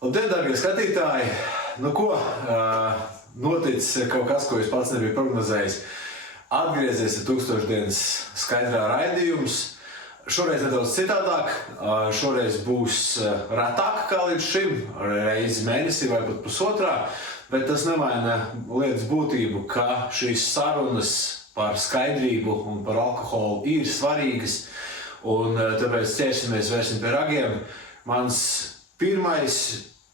Labdien, darbie skatītāji! Nu ko, noticis kaut kas, ko es pats nebiju prognozējis. Atgriezies 1000 dienas skaidrā raidījums. Šoreiz nedaudz citādāk. Šoreiz būs retāk kā līdz šim, reizi mēnesī vai pat pusotrā. Bet tas nemaina lietas būtību, ka šīs sarunas par skaidrību un par alkoholu ir svarīgas. Un tāpēc vērsim pie ragiem. Mans pirmais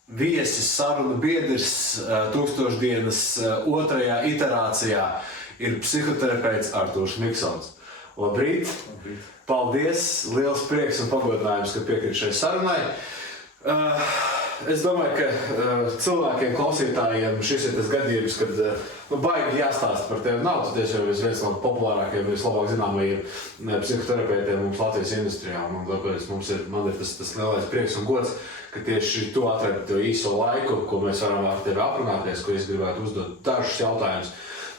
viesis sarunu biedrs 1000 dienas otrajā iterācijā ir psihoterapeits Artūrs Miksons. Labrīt! Labrīt! Paldies! Liels prieks un pagodinājums, ka piekrīt šai sarunai. Es domāju, ka cilvēkiem, klausītājiem šis ir tas gadījums, kad baigi jāstāsta par tevi. Nav tu tiešām viens no populārākajiem, vislabāk zināmajiem psihoterapeitiem mums Latvijas industrijā. Un tāpēc man ir tas lielais prieks un gods, ka tieši tu atradi to īso laiku, ko mēs varam ar tevi aprunāties, ko es gribētu uzdot dažus jautājumus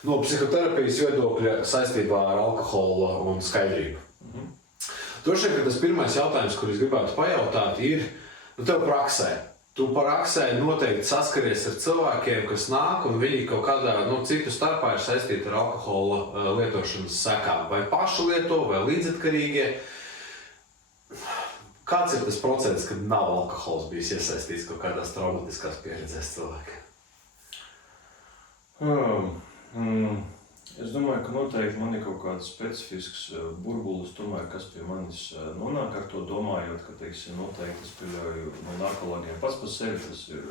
no psihoterapijas viedokļa saistībā ar alkoholu un skaidrību. Droši vien, ka tas pirmais jautājums, kur es gribētu pajautāt, ir tev praksē. Tu praksē noteikti saskaries ar cilvēkiem, kas nāk un viņi kaut kādā citu starpā ir saistīti ar alkohola lietošanas sekām. Vai paši lieto, vai līdzatkarīgie. Kāds ir tas procents, kad nav alkohols bijis iesaistīts kaut kādās traumatiskās pieredzēs cilvēkiem? Es domāju, ka noteikti man ir kaut kāds specifisks burbulis, tomēr, kas pie manis nonāk ar to domājot, ka, noteikti es pieļauju no narkologiem pats par sevi, tas ir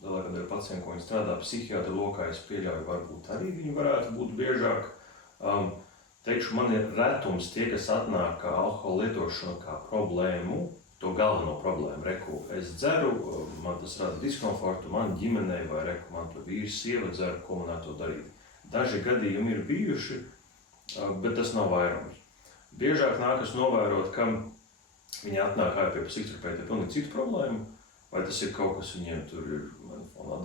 lielākā daļa pacientu, ko viņi strādā psihiatri lokā, es pieļauju, varbūt arī viņi varētu būt biežāk. Teikšu, man ir retums tie, kas atnāk alkohola lietošanu kā problēmu, to galveno problēmu. Reku, es dzeru, man tas rada diskomfortu, man ģimenei vai reku, man to vīrs, sieva dzer, ko man ar to darīt. Daži gadījumi ir bijuši, bet tas nav vairums. Biežāk nākas novērot, ka viņi atnāk pie psihoterapeita ar pilnīgi citu problēmu, vai tas ir kaut kas viņiem tur ir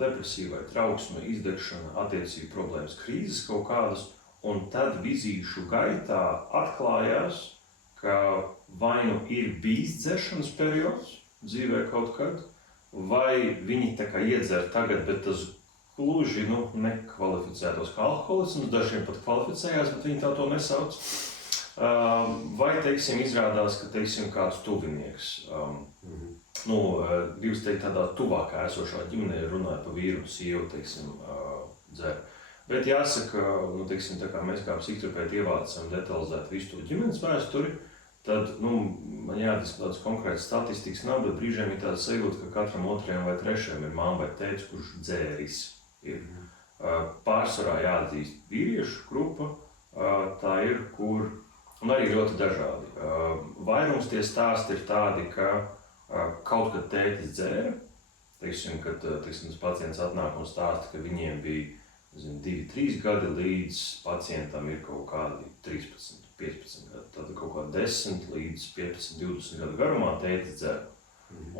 depresija vai trauksme, izdegšana, attiecību problēmas, krīzes kaut kādas, un tad vizīšu gaitā atklājās, ka vai nu ir bijis dzeršanas periods dzīvē kaut kad, vai viņi tā kā iedzer tagad, bet tas gluži nekvalificētos kā alkoholisms, dažiem pat kvalificējās, bet viņi tā to nesauc. Vai, izrādās, ka, kāds tuvinieks, gribas teikt, tādā tuvākā esošā ģimenē runāja par vīru un sievu, dzer. Bet jāsaka, tā kā mēs kā psihoterapeiti ievācam detalizēt visu to ģimenes vēsturi, tad, man jāatdis tādas konkrētas statistikas nav, bet brīžiem ir tāda sajūta, ka katram otrajam vai trešajam ir mamma vai tētis, kurš dzēris. Ir pārsvarā jāatzīst vīriešu grupa, tā ir, kur, un arī ļoti dažādi. Vairums tie stāsti ir tādi, ka kaut kad tētis dzēra, kad tas pacients atnāk un stāsta, ka viņiem bija 2-3 gadi līdz pacientam ir kaut kādi 13, 15 gadi, tad kaut kā 10 līdz 15, 20 gadu garumā tētis dzer.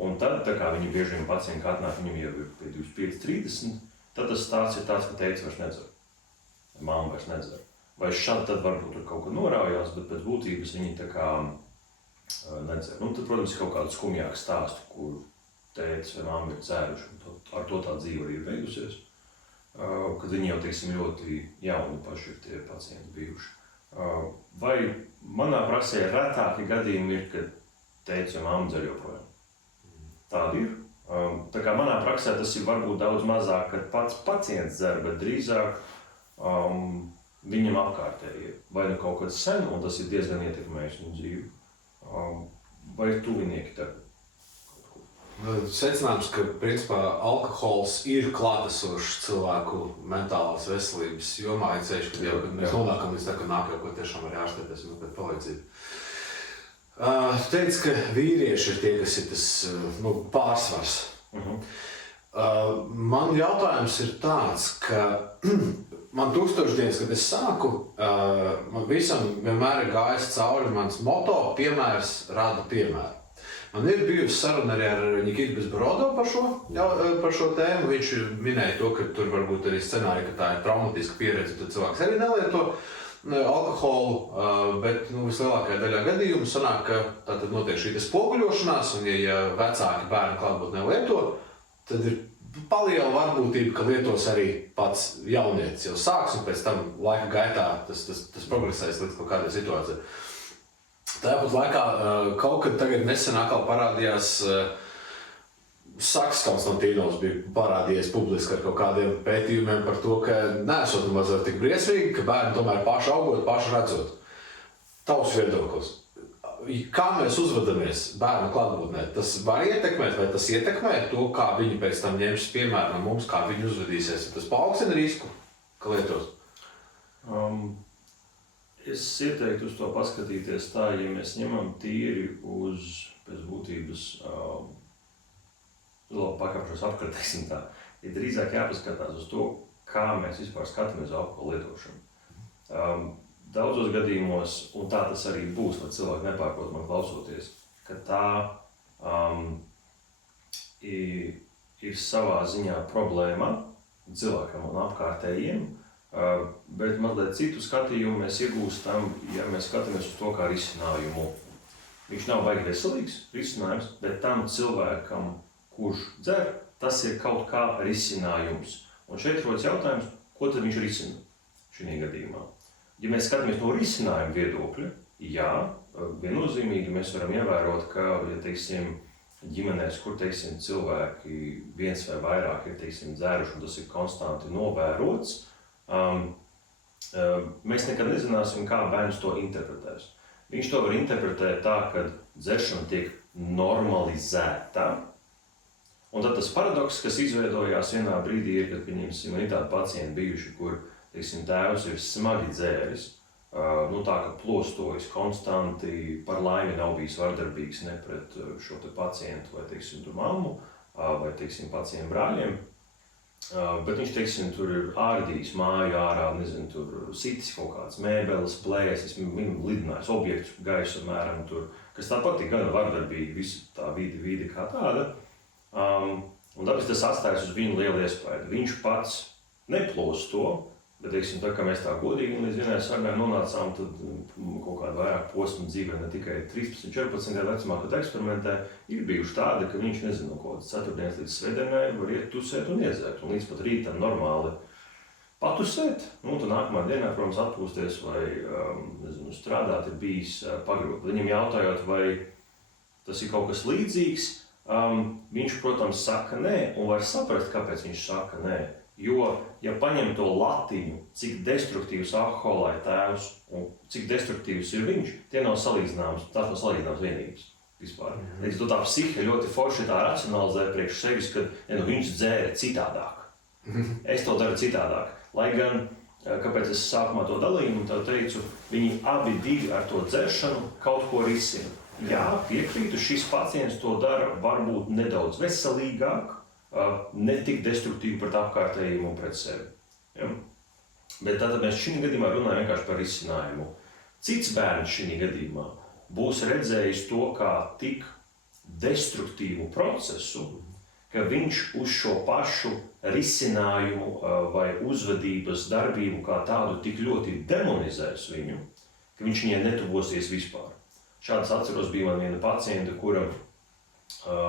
Un tad, tā kā viņi bieži vien pacienti atnāk, viņam jau ir pie 25, 30, tad tas stāsts ir tāds, ka tētis vairs nedzer, mamma vairs nedzer. Vai šādi tad varbūt tur kaut ko norājās, bet pēc būtības viņi tā kā nedzer. Tad, protams, ir kaut kādu skumjāku stāstu, kur tētis vai mamma ir dzēruši, un ar to tā dzīve arī ir beigusies. Kad viņi jau, ļoti jauni paši ir tie pacienti bijuši. Vai manā praksē retāki gadījumi ir, kad tētis vai mamma dzer joprojām? Tādi ir. Tā kā manā praksē tas ir varbūt daudz mazāk, kad pats pacients dzer, bet drīzāk viņam apkārtēji. Vai nu kaut kad sen, un tas ir diezgan ietekmējis viņu dzīvi, vai tuvinieki tagad. Secinājums, ka principā alkohols ir klātesošs cilvēku mentālās veselības jomā, ir ceļš, kad jau mēs nonākam līdz tā, ka nāk jau ko tiešām var ārstēties un pēc palīdzību. Tu teici, ka vīrieši ir tie, kas ir tas pārsvars. Man jautājums ir tāds, ka man 1000 dienas, kad es sāku, man visam vienmēr ir gājis cauri mans moto, piemērs rada piemēru. Man ir bijusi saruna arī ar Nikitu Bezborodo par šo tēmu. Viņš minēja to, ka tur varbūt arī scenārija, ka tā ir traumatiska pieredze, tad cilvēks arī nelieto alkoholu, bet vislielākajā daļā gadījumu sanāk, ka tātad notiek šī spoguļošanās, un ja vecāki bērni klātbūtnē lieto, tad ir paliela varbūtība, ka lietos arī pats jaunietis jau sāks, un pēc tam laika gaitā tas progresēs līdz kaut kādai situācijai. Tāpat laikā kaut kad tagad nesen atkal parādījās Saks Konstantīnovs bija parādījies publiski ar kaut kādiem pētījumiem par to, ka neesot mazliet tik briesmīgi, ka bērni tomēr paši augot, paši redzot. Tavs viedoklis. Kā mēs uzvedamies bērnu klātbūtnē? Tas var ietekmēt, vai tas ietekmē to, kā viņi pēc tam ņems piemēru no mums, kā viņi uzvedīsies? Tas paaugstina risku, ka lietos? Es ieteiktu uz to paskatīties tā, ja mēs ņemam tīri uz pēc būtības pakāpšos apkārt, teiksim tā, ir drīzāk jāpaskatās uz to, kā mēs vispār skatāmies alkohola lietošanu. Daudzos gadījumos, un tā tas arī būs, lai cilvēki nepārprot man klausoties, ka tā ir savā ziņā problēma cilvēkam un apkārtējiem, bet mazliet citu skatījumu mēs iegūstam, ja mēs skatāmies uz to kā risinājumu. Viņš nav baigi veselīgs risinājums, bet tam cilvēkam, kurš dzer, tas ir kaut kā risinājums. Un šeit rodas jautājums, ko tad viņš risina šī gadījumā. Ja mēs skatāmies no risinājuma viedokļa, jā, viennozīmīgi mēs varam ievērot, ka, ja teiksim, ģimenēs, kur teiksim, cilvēki viens vai vairāk ir teiksim, dzēruši, un tas ir konstanti novērots, mēs nekad nezināsim, kā bērns to interpretēs. Viņš to var interpretēt tā, ka dzeršana tiek normalizēta. Un tad tas paradoks, kas izveidojās vienā brīdī, ir, kad pieņemsim, ir tādi pacienti bijuši, kur teiksim, tēvs ir smagi dzēris, tā ka plostojas konstanti, par laimi nav bijis vardarbīgs ne pret šo te pacientu vai teiksim, mammu vai teiksim, pacientu brāļiem, bet viņš teiksim, tur ir ārdījis māju ārā, nezinu, tur sitis kaut kāds mēbeles, plēsis, lidinājis objektu gaisu mēram, tur, kas tāpat ir gana vardarbīgi, visa tā vide kā tāda. Un tāpēc tas atstājas uz viņu lielu iespēju. Viņš pats neplosto, bet, teiksim, tā kā mēs tā godīgi līdz vienai sargai nonācām, tad kaut kāda vairāk posma dzīvē, ne tikai 13, 14 gadu vecumā, kad eksperimentē, ir bijuši tādi, ka viņš, nezinu, kaut kāds ceturtdienas līdz svētdienai var iet tusēt un iedzert, un līdz pat rītam normāli patusēt, tad nākamā dienā, protams, atpūsties vai, nezinu, strādāt ir bijis pagrot. Viņam jautājot, vai tas ir kaut kas līdzīgs, viņš, protams, saka nē, un var saprast, kāpēc viņš saka nē. Jo, ja paņem to latiņu, cik destruktīvs alkoholā ir tēvs un cik destruktīvs ir viņš, tie nav salīdzināms, tās nav salīdzināmas vienības vispār. Līdz to tā psihe ļoti forši tā racionalizē priekš sevis, ka viņš dzēra citādāk. Es to daru citādāk. Lai gan, kāpēc es sākumā to dalīju un tev teicu, viņi abi divi ar to dzeršanu kaut ko risina. Jā, piekrītu, šis pacients to dara varbūt nedaudz veselīgāk, ne tik destruktīvi pret apkārtējiem un pret sevi. Ja? Bet tātad mēs šī gadījumā runājam vienkārši par risinājumu. Cits bērns šī gadījumā būs redzējis to kā tik destruktīvu procesu, ka viņš uz šo pašu risinājumu vai uzvedības darbību kā tādu tik ļoti demonizēs viņu, ka viņš viņai netuvosies vispār. Šādas atceros bija man viena pacienta, kura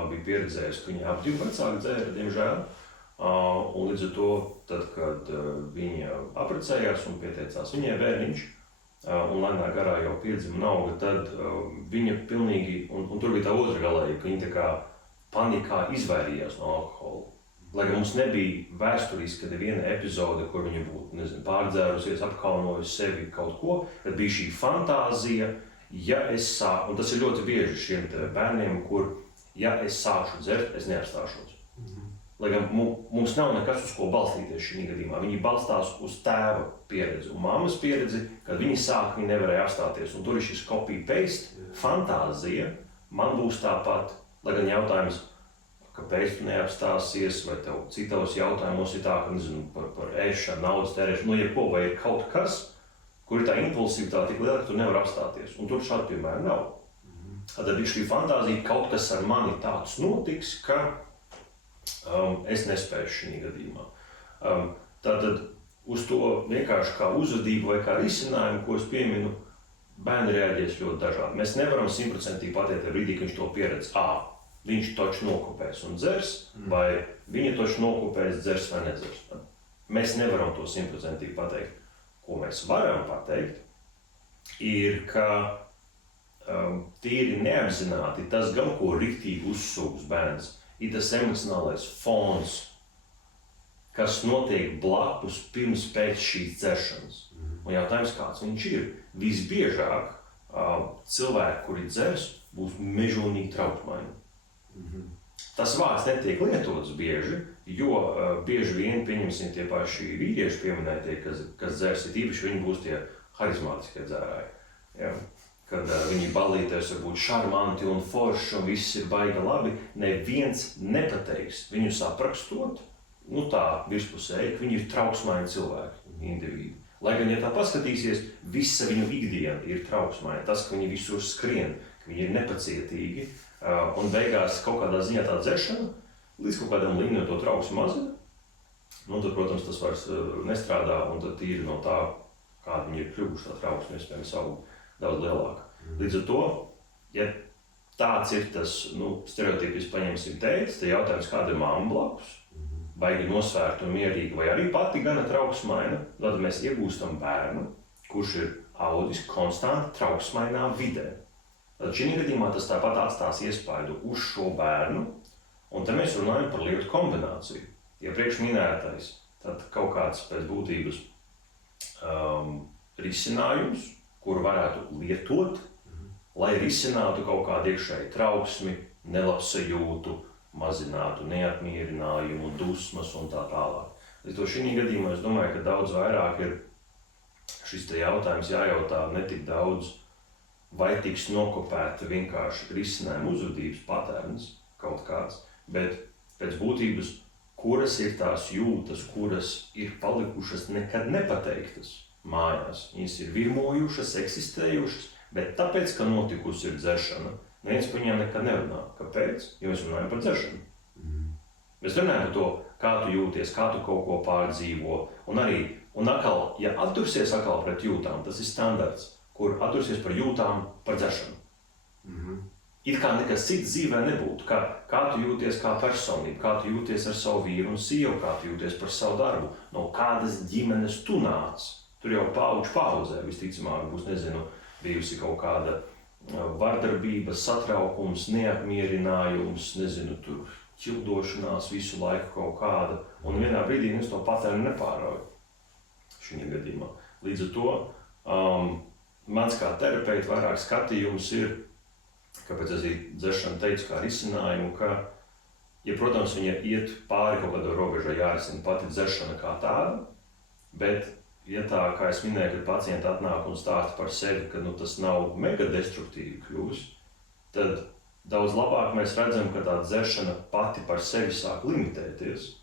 bija pieredzējusi, ka viņa ap 2 vecāki dzēra, diemžēl. Un līdz ar to, tad, kad viņa apprecējās un pieteicās viņai bērniņš, un lēnā garā jau piedzima un auga, tad viņa pilnīgi, un tur bija tā otra galēja, ka viņa tā kā panikā izvairījās no alkohola. Lai gan mums nebija vēsturiski neviena epizode, kur viņa būtu, nezinu, pārdzērusies, apkaunojusi sevi kaut ko, bet bija šī fantāzija, ja es sāku, un tas ir ļoti bieži šiem bērniem, kur, ja es sākšu dzert, es neapstāšos. Lai gan mums nav nekas, uz ko balstīties šī gadījumā. Viņi balstās uz tēva pieredzi un mammas pieredzi, kad viņi sāk, viņi nevarēja apstāties. Un tur ir šis copy-paste, fantāzija, man būs tāpat, lai gan jautājums, kāpēc tu neapstāsies, vai tev citos jautājumos ir tā, ka, nezinu, par ēšanu, naudas tērēšanu, jebko, vai ir kaut kas, kur ir tā impulsivitāte tik liela, ka tu nevar apstāties. Un tur šādi piemēram nav. Tad ir šī fantāzija, kaut kas ar mani tāds notiks, ka es nespēju šī gadījumā. Tātad uz to vienkārši kā uzvedību vai kā risinājumu, ko es pieminu, bērni reaģēs ļoti dažādi. Mēs nevaram 100% pateikt ar brīdī, ka viņš to pieredz. viņš taču nokopēs un dzers, vai viņa taču nokopēs, dzers vai nedzers. Mēs nevaram to 100% pateikt. Ko mēs varam pateikt, ir, ka tīri neapzināti tas gan, ko riktīgi uzsūgs bērns, ir tas emocionālais fons, kas notiek blakus pirms pēc šīs dzeršanas. Un jautājums, kāds viņš ir? Visbiežāk cilvēki, kuri dzers, būs mežonīgi trauksmaini. Tas vārds netiek lietots bieži, jo bieži vien, pieņemsim, tie paši vīrieši pieminētie, kas dzers, ir īpaši viņi būs tie harizmātiskie dzērāji. Ja? Kad viņi balītēs var būt šarmanti un forši un viss ir baigi labi, neviens nepateiks viņu aprakstot, tā virspusēji, ka viņi ir trauksmaini cilvēki, individi. Lai gan, ja tā paskatīsies, visa viņu ikdiena ir trauksmaina. Tas, ka viņi visur skrien, ka viņi ir nepacietīgi, un beigās kaut kādā ziņā tā dzeršana, līdz kaut kādam līmenim to trauksmu mazina, tad, protams, tas vairs nestrādā, un tad tīri no tā, kāda viņi ir kļuvuši, tā trauksme, iespējams, aug daudz lielāka. Līdz ar to, ja tāds ir tas, stereotipiski paņemsim tētis, tad jautājums, kāda ir mamma blakus, baigi nosvērta un mierīga, vai arī pati gana trauksmaina, tad mēs iegūstam bērnu, kurš ir audis konstanti trauksmainā vidē. Tad šī gadījumā tas tāpat atstās iespaidu uz šo bērnu, un te mēs runājam par lietu kombināciju. Iepriekš minētais, tad kaut kāds pēc būtības risinājums, kuru varētu lietot, lai risinātu kaut kādu iekšēju trauksmi, nelabsajūtu, mazinātu neapmierinājumu, dusmas un tā tālāk. Līdz to šī gadījumā es domāju, ka daudz vairāk ir šis te jautājums jājautā ne tik daudz, vai tiks nokopēta vienkārši risinājuma uzvedības patērns kaut kāds, bet pēc būtības, kuras ir tās jūtas, kuras ir palikušas nekad nepateiktas mājās. Viņas ir virmojušas, eksistējušas, bet tāpēc, ka notikusi ir dzeršana, neviens par viņām nekad nerunā. Kāpēc? Jo mēs runājam par dzeršanu. Mēs runājam par to, kā tu jūties, kā tu kaut ko pārdzīvo. Un atkal, ja attursies atkal pret jūtām, tas ir standarts, kur attursies par jūtām par dzeršanu. It kā nekas cits dzīvē nebūtu. Kā tu jūties kā personība, kā tu jūties ar savu vīru un sievu, kā tu jūties par savu darbu, no kādas ģimenes tu nāc. Tur jau paudžu pauzē visticamāk būs, bijusi kaut kāda vardarbība, satraukums, neapmierinājums, tur ķildošanās visu laiku kaut kāda. Un vienā brīdī es to patēru nepārauju šī gadījumā. Līdz ar to mans kā terapeita vairāk skatījums ir, kāpēc es dzeršanu teicu kā risinājumu, ka, ja, protams, viņa iet pāri kaut kādā robežā jārisina pati dzeršana kā tāda, bet, ja tā, kā es minēju, kad pacienti atnāk un stāsta par sevi, ka tas nav mega destruktīvi kļūs, tad daudz labāk mēs redzam, ka tā dzeršana pati par sevi sāk limitēties,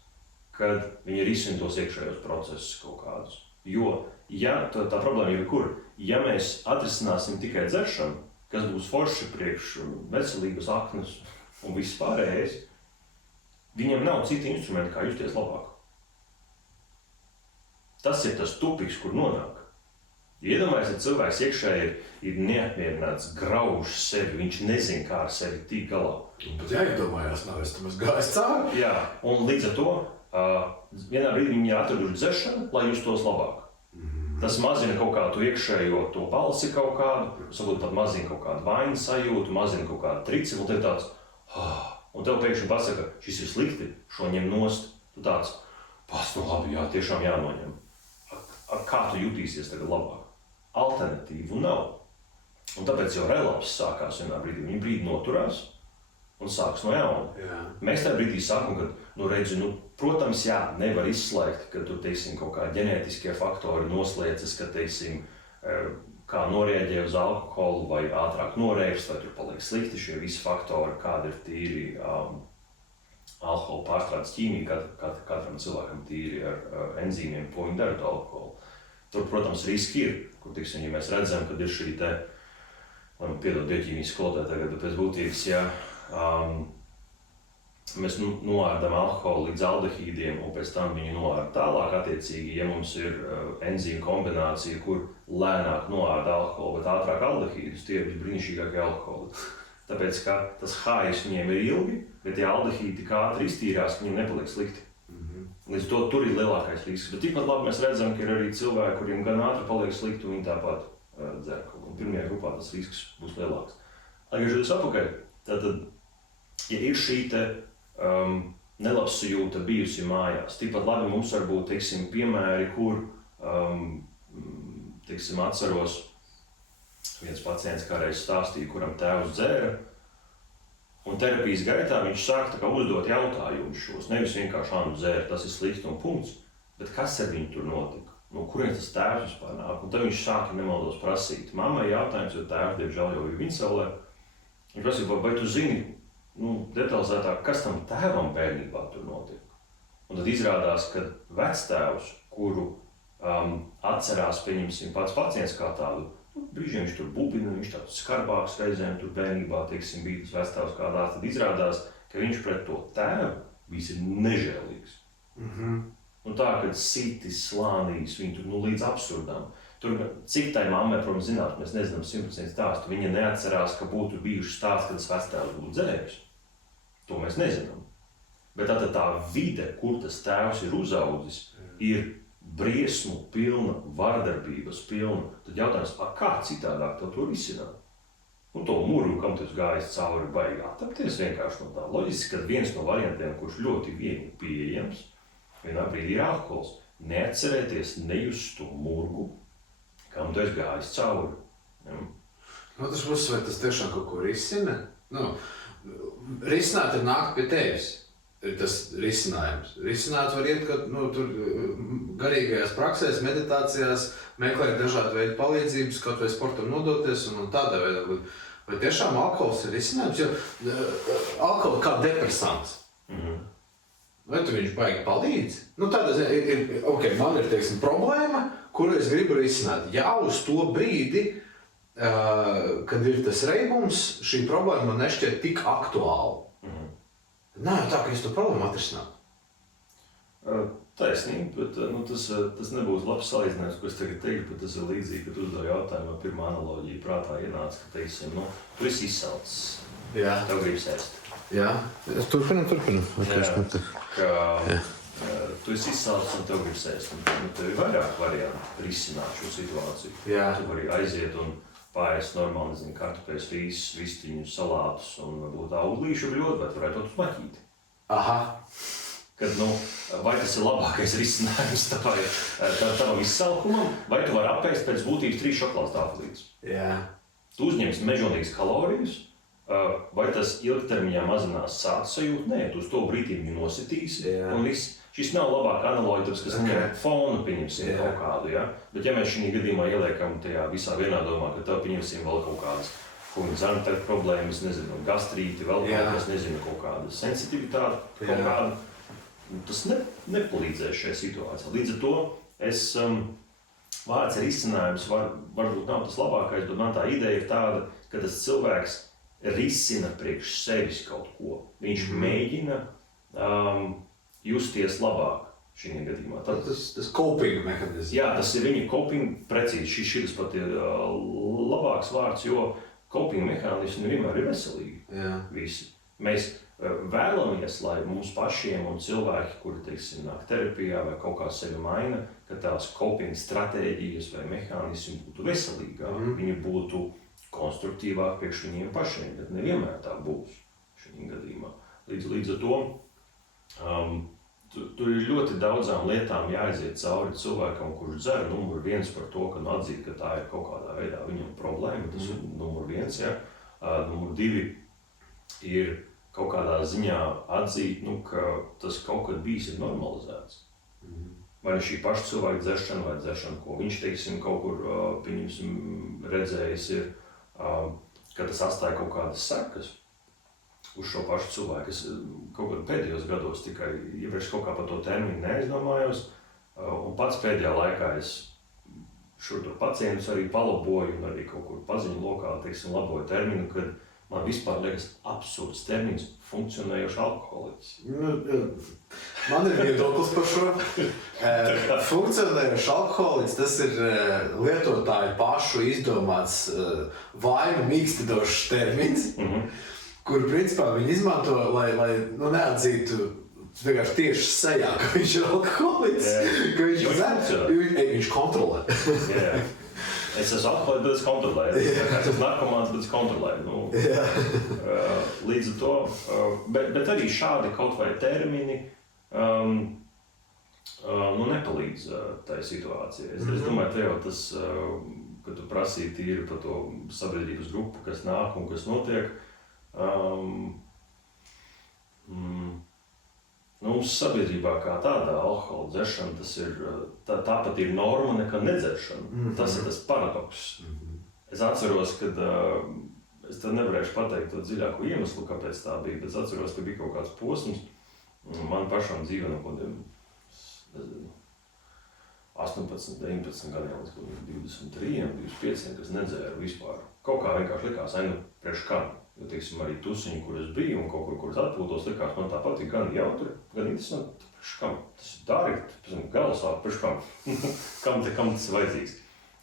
kad viņa risina tos iekšējos procesus kaut kādus. Jo, ja tā problēma ir kur, ja mēs atrisināsim tikai dzeršanu, kas būs forši priekš veselības aknas un viss pārējais, viņam nav citi instrumenti, kā justies labāk. Tas ir tas tupiks, kur nonāk. Iedomājies, ja cilvēks iekšēji ir neapmierināts, grauž sevi, viņš nezin, kā ar sevi tikt galā. Bet jāiedomājās, nav es tam gājis cauri. Jā, un līdz ar to vienā brīdī viņi atraduši dzeršanu, lai justos labāk. Tas mazina kaut kādu iekšējo to balsi kaut kādu, varbūt pat mazina kaut kādu vainas sajūtu, mazina kaut kādu trici, un tev tāds, un tev pēkšņi pasaka, šis ir slikti, šo ņem nost, tu tāds, labi, jā, tiešām jānoņem. Kā tu jutīsies tagad labāk? Alternatīvu nav. Un tāpēc jau relapss sākās vienā brīdī. Viņa brīdi noturās un sāks no jauna. Jā. Mēs tajā brīdī sākam, ka, protams, jā, nevar izslēgt, ka tur, kaut kā ģenētiskie faktori noslēdzas, ka, kā norēģē uz alkoholu vai ātrāk norēģis, vai tur paliek slikti šie visi faktori, kādi ir tīri alkohola pārstrādes ķīmija, katram cilvēkam tīri ar enzīmiem, ko viņi dara ar alkoholu. Tur, protams, riski ir, kur, ja mēs redzam, kad ir šī te, piedod bioķīmijas skolotāja tagad, bet pēc būtības, ja mēs noārdam alkoholu līdz aldehīdiem un pēc tam viņu noārda tālāk, attiecīgi, ja mums ir enzīmu kombinācija, kur lēnāk noārda alkoholu, bet ātrāk aldehīdus, tie ir visbrīnišķīgākie alkoholi. Tāpēc, ka tas hājs viņiem ir ilgi, bet tie aldehīdi tik ātri iztīrās, ka viņiem nepaliek slikti. Līdz to tur ir lielākais risks. Bet tikpat labi mēs redzam, ka ir arī cilvēki, kuriem gan ātri paliek slikti, un viņi tāpat dzer kaut ko. Pirmajā grupā tas risks būs lielāks. Atgriežoties atpakaļ, tātad, ja ir šī te nelabsajūta bijusi mājās, tikpat labi mums var būt, teiksim, piemēri, kur, teiksim, atceros, viens pacients kādreiz stāstīja, kuram tēvs dzēra, un terapijas gaitā viņš sāk tā kā uzdot jautājumus šos, nevis vienkārši dzēra, tas ir slikti un punkts, bet kas ar viņu tur notika? No kurien tas tēvs vispār nāk? Un tad viņš sāka nemaldos prasīt. Mammai jautājums, jo tēvs, diemžēl, jau ir Vinsaulē. Viņš prasīja, vai tu zini, detalizētāk, kas tam tēvam bērnībā tur notika? Un tad izrādās, ka vectēvs, kuru atcerās, pieņemsim, pats pacients kā tādu, brīžiem viņš tur bubina, viņš tāds skarbāks reizēm tur bērnībā, teiksim, bija tas vectēvs kādās, tad izrādās, ka viņš pret to tēvu bijis ir nežēlīgs. Un tā, kad sitis, slānījis viņu tur līdz absurdām. Tur, cik tai mammai, protams, zināt, mēs nezinām 100% stāstu, viņa neatcerās, ka būtu bijuši stāsts, kad tas vectēvs būtu dzēris. To mēs nezinām. Bet tātad tā vide, kur tas tēvs ir uzaudzis, ir briesmu pilna, vardarbības pilna. Tad jautājums, kā citādāk tev to risināt? Un to muru, kam tu gājis cauri, baigi attapties vienkārši no tā. Loģiski, ka viens no variantiem, kurš ļoti viegli pieejams, vienā brīdī ir alkohols. Neatcerēties, nejust to murgu, kam tu gājis cauri. Tas puses, vai tas tiešām kaut ko risina? Risināt ir nākt pie tevis. Tas risinājums. Risināt var iet, ka tur garīgajās praksēs, meditācijās, meklēt dažādu veidu palīdzības, kaut vai sportam nodoties un tādā veidā. Vai tiešām alkohols ir risinājums? Jo alkohols kā depresants. Vai tu viņš baigi palīdz? Tāda man ir, teiksim, problēma, kuru es gribu risināt. Jā, uz to brīdi, kad ir tas reibums, šī problēma man nešķiet tik aktuāla. Nē, tā, ka es to problēmu atrisinātu. Taisnība, bet tas nebūs labs salīdzinājums, ko es tagad teiktu, bet tas ir līdzīgi, kad uzdevu jautājumu, pirmā analoģija prātā ienāca, ka, teiksim, tu esi izsalcis, tev gribas ēst. Jā, turpinam. Tu esi izsalcis un tev gribas ēst, un tev ir vairāk varianti risināt šo situāciju. Tu vari aiziet un pārēst normāli, nezinu, kartupeļus, rīsus, vistiņus, salātus un varbūt auglīšu bļodu, vai varētu ot maķīti. Kad, vai tas ir labākais risinājums tavam izsalkumam, vai tu vari apēst pēc būtības 3 šokolādes tāfelītes. Tu uzņemsi mežonīgas kalorijas, vai tas ilgtermiņā mazinās sāta sajūtu? Nē, tu uz to brīdī viņu nositīs un viss. Šis nav labāka analoģija, tāpēc, kas neņem fonu, pieņemsim kaut kādu, Bet ja mēs šī gadījumā ieliekam tajā visā vienā domā, ka tev pieņemsim vēl kaut kādas zarnteru problēmas, nezinu, gastrīti, vēl kaut kas, nezinu, kaut kāda sensitivitāte, kaut kāda, tas nepalīdzēs šajā situācijā. Līdz ar to vārds risinājums varbūt nav tas labākais, bet man tā ideja ir tāda, ka tas cilvēks risina priekš sevis kaut ko. Viņš mēģina justies labāk šajā gadījumā. Tas coping mehānisms. Jā, tas ir viņa coping, precīzi, šis pat ir labāks vārds, jo coping mehānismi vienmēr ir veselīgi. Visi. Mēs vēlamies, lai mums pašiem un cilvēki, kuri, teiksim, nāk terapijā vai kaut kā sevi maina, ka tās coping stratēģijas vai mehānismi būtu veselīgāki, viņi būtu konstruktīvāki priekš viņiem pašiem, bet nevienmēr tā būs šajā gadījumā. Līdz ar to tur ir ļoti daudzām lietām jāaiziet cauri cilvēkam, kurš dzer. Numur 1 par to, ka atzīt, ka tā ir kaut kādā veidā viņam problēma, tas ir numur 1, Numur 2 ir kaut kādā ziņā atzīt, ka tas kaut kad bijis ir normalizēts. Vai ne šī paša cilvēka dzeršana vai dzeršana, ko viņš, teiksim, kaut kur redzējis ir, ka tas atstāja kaut kādas sekas uz šo pašu cilvēku. Es kaut kad pēdējos gados tikai iepriekš kaut kā par to terminu neaizdomājos, un pats pēdējā laikā es šur tur pacientus arī palaboju un arī kaut kur paziņu lokā, teiksim, laboju terminu, kad man vispār liekas absurds termins funkcionējošs alkoholiķis. Man ir viedoklis par šo. Funkcionējošs alkoholiķis, tas ir lietotāju pašu izdomāts vainu mīkstinošs termins, kur principā viņi izmanto, lai neatzītu vienkārši tieši sejā, ka viņš ir alkoholiķis, ka viņš dzer, viņš kontrolē. Es esmu alkoholiķis, bet es kontrolēju. Es esmu narkomāns, bet es kontrolēju. Līdz ar to, bet arī šādi kaut vai termini nepalīdz tai situācijai. Es domāju, tev tas, ka tu prasīji tīri par to sabiedrības grupu, kas nāk un kas notiek. Mums sabiedrībā kā tādā alkohola dzeršana, tas ir, tāpat ir norma nekā nedzeršana. Tas ir tas paradoks. Es atceros, kad es tad nevarēšu pateikt to dziļāko iemeslu, kāpēc tā bija, bet es atceros, ka bija kaut kāds posms man pašam dzīvē no kodiem 18, 19 gadiem līdz 23, 25, kas nedzēra vispār. Kaut kā vienkārši likās, priekš kā. Jo, teiksim, arī tusiņi, kur es biju un kaut kur, kur es atpūtos, likās, man tāpat ir gan jautri, gan interesanti. Priekš kam? Tas ir dārgi, galvasāp, priekš kam? kam tas ir vajadzīgs?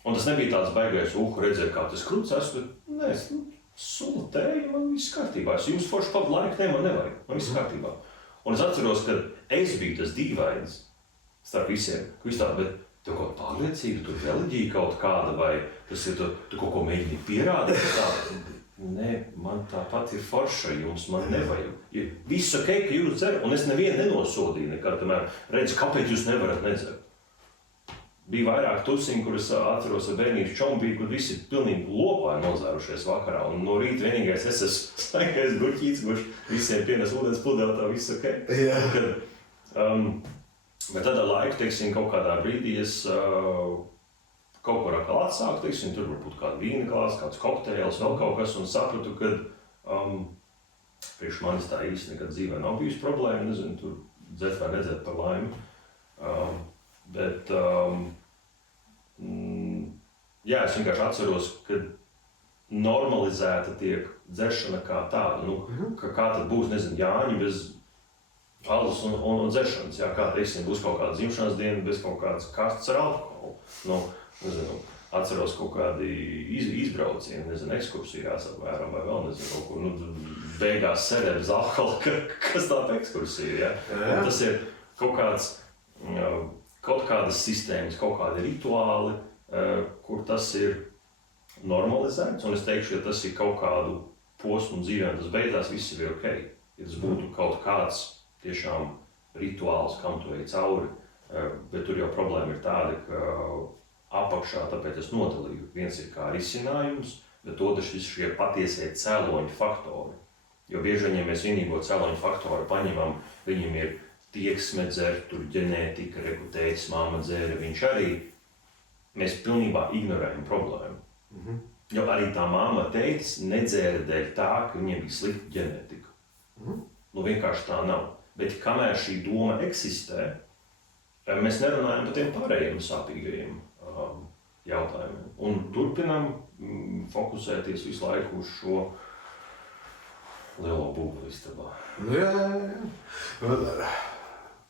Un tas nebija tāds baigais, redzēju, kā tas krūts esmu, bet nē, sula tēja, man viss kārtībā. Es jums forši pat laiku, man nevajag, man viss kārtībā. Un es atceros, ka es biju tas dīvains starp visiem, ka viss tāda, bet tev kaut pārliecība, tu reliģija kaut kāda, vai tas ir, tu kaut ko mēģini pierādīt, tā. Nē, man tāpat ir forša, jums man nevajag. Viss ok, ka jūs dzerat, un es nevienu nenosodīju nekad, tomēr redzu, kāpēc jūs nevarat nedzert. Bija vairāk tusiņi, kurus atceros ar bērnības čombiju, kur visi pilnīgi lopā nozārušies vakarā, un no rīta vienīgais es esmu staigājis guļķīts, kurš visiem pienes ūdens pudelē, tā viss ok. Bet tādā laiku, teiksim, kaut kādā brīdī es kaut ko atkal atsāku, teiksim, tur varbūt kāda vīna glāze, kāds kokteils, vēl kaut kas, un sapratu, ka priekš manis tā īsti nekad dzīvē nav bijusi problēma, nezinu, tur dzert vai nedzert par laimi. Jā, es vienkārši atceros, ka normalizēta tiek dzeršana kā tāda, ka kā tad būs, nezinu, Jāņi bez alus un dzeršanas, jā, kā, teiksim, būs kaut kāda dzimšanas diena bez kaut kādas kastes ar alkoholu. Nezinu, atceros kaut kādi izbraucieni, nezinu, ekskursijās apmēram vai vēl, nezinu, kaut kur, beigās sēdē bez alkohola, kas tāda ekskursija, ja? Tas ir kaut kādas sistēmas, kaut kādi rituāli, kur tas ir normalizēts, un es teikšu, ja tas ir kaut kādu posmu dzīvē, tas beidzās, viss ir ok. Ja tas būtu kaut kāds tiešām rituāls, kam tu ej cauri, bet tur jau problēma ir tāda, ka apakšā, tāpēc es nodalīju. Viens ir kā risinājums, bet otrs ir šie patiesie cēloņu faktori. Jo bieži vien, ja mēs vienīgo cēloņu faktoru paņemam, viņam ir tieksme dzert, tur ģenētika, tētis, māma dzēra, viņš arī, mēs pilnībā ignorējam problēmu. Jo arī tā māma tētis nedzēra dēļ tā, ka viņiem bija slikta ģenētika. Vienkārši tā nav. Bet kamēr šī doma eksistē, mēs nerunājam par tiem pārējiem sāpīgajiem jautājumiem. Un turpinam fokusēties visu laiku uz šo lielo būvu istabā. Jā.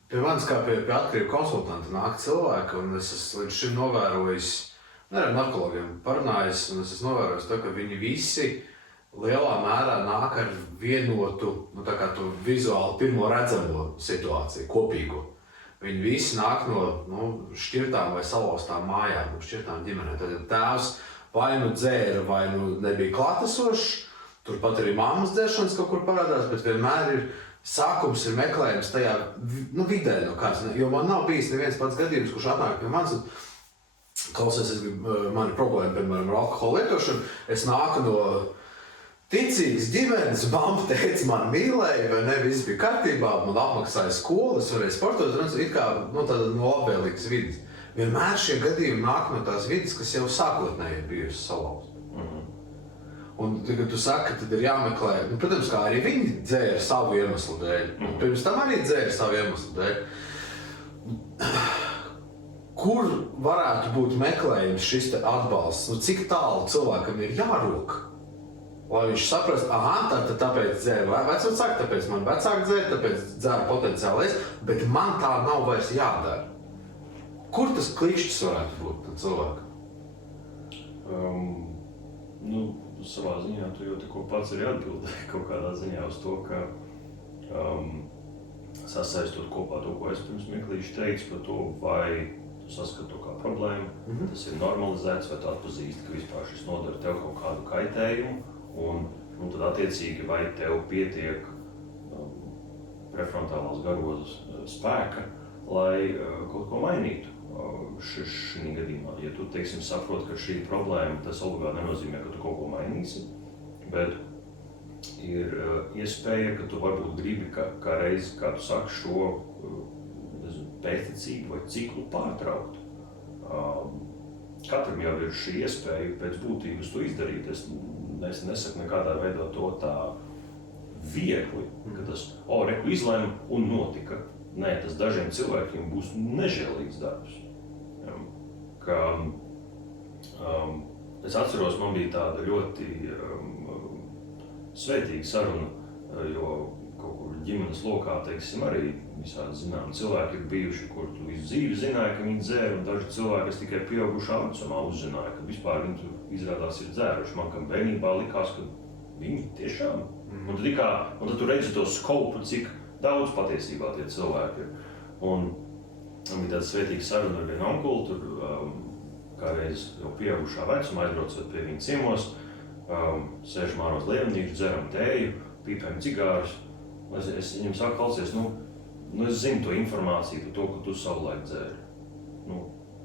Pie manis kā pie atkarību konsultanta nāk cilvēki, un es esmu līdz šim novērojis, ar narkologiem parunājis, un es esmu novērojis to, ka viņi visi lielā mērā nāk ar vienotu, tā kā tu vizuāli pirmo redzamo situāciju, kopīgo. Viņi visi nāk no šķirtām vai salauztām mājām, no šķirtām ģimenēm. Tad tēvs vai nu dzēra, vai nu nebija klātesošs, turpat arī mammas dzēršanas kaut kur parādās, bet vienmēr ir sākums ir meklējums tajā vidē no kāds. Jo man nav bijis neviens pats gadījums, kurš atnāk pie manis un klausies, mani problēma, piemēram, ar alkoholu lietošanu, es nāku no ticīgas ģimenes, mamma teica, man mīlēja, vai ne, viss bija kārtībā, man apmaksāja skolu, es varēju sportot, un it kā tāda no labvēlīgas vidas. Vienmēr šie gadījumi nāk no tās vidas, kas jau sākotnēji ir bijusi salauzta. Un tagad tu saki, tad ir jāmeklē, protams, kā arī viņi dzēra savu iemeslu dēļ, un pirms tam arī dzēra savu iemeslu dēļ. Kur varētu būt meklējums šis te atbalsts? Cik tālu cilvēkam ir jārok? Lai viņš saprastu, tāpēc dzēru vecvecāki, tāpēc man vecāki dzēra, tāpēc dzēru potenciāli es, bet man tā nav vairs jādara. Kur tas klikšķis varētu būt cilvēkam? Savā ziņā tu jau tikko pats arī atbildēji kaut kādā ziņā uz to, ka sasaistot kopā to, ko es pirms mirklīši teicu par to, vai tu saskati to kā problēmu, tas ir normalizēts, vai tu atpazīsti, ka vispār šis nodara tev kaut kādu kaitējumu, un tad attiecīgi vai tev pietiek prefrontālās garozas spēka, lai kaut ko mainītu šī gadījumā. Ja tu, teiksim, saproti, ka šī problēma, tas obligāti nenozīmē, ka tu kaut ko mainīsi, bet ir iespēja, ka tu varbūt gribi kā reizi, kā tu saki, šo pēctecību vai ciklu pārtraukt. Katram jau ir šī iespēja pēc būtības to izdarīt. Es nesaku nekādā veidā to tā viegli, ka tas, reku izlēma un notika. Nē, tas dažiem cilvēkiem būs nežēlīgs darbs. Es atceros, man bija tāda ļoti svētīga saruna, jo kaut kur ģimenes lokā, teiksim, arī visādi zinām cilvēki ir bijuši, kur tu visu dzīvi zināja, ka viņi dzēra, un daži cilvēki, kas tikai pieaugušā vecumā uzzināja, ka vispār viņi tur izrādās ir dzēruši. Man, kam bērnībā likās, ka viņi tiešām. Un tad tu redzi to skopu, cik daudz patiesībā tie cilvēki ir. Un man bija tāda svētīga saruna ar vienu onkuli, tur kādreiz jau pieaugušā vecumā aizbraucot pie viņa ciemos, sēžam ārā uz lievnīšu, dzeram tēju, pīpējam cigārus. Es viņam saku, klausies, es zinu to informāciju par to, ka tu savulaik dzēri.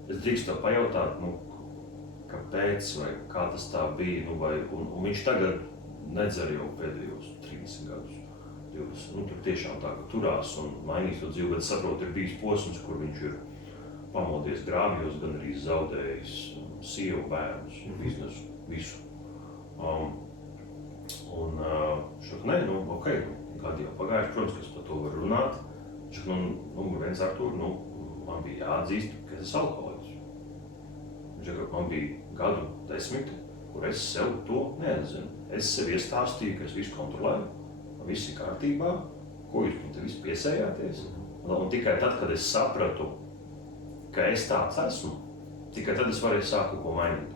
Es drīkstu tev pajautāt, kāpēc vai kā tas tā bija, un viņš tagad nedzer jau pēdējos 30 gadus. 20. Tur tiešām tā, ka turās un mainīs to dzīvi, bet saprotu, ir bijis posms, kur viņš ir pamodies grāvjos, gan arī zaudējis sievu, bērnus, biznesu, visu. Gadi jau pagājuši, protams, ka es par to varu runāt. Numur viens Artur, man bija jāatzīst, ka es esmu alkoholiķis. Man bija gadu 10, kur es sev to neatzinu. Es sev iestāstīju, ka es visu kontrolēju, viss ir kārtībā, ko jūs man te visu piesējāties. Un tikai tad, kad es sapratu, ka es tāds esmu, tikai tad es varēju sākt ko mainīt.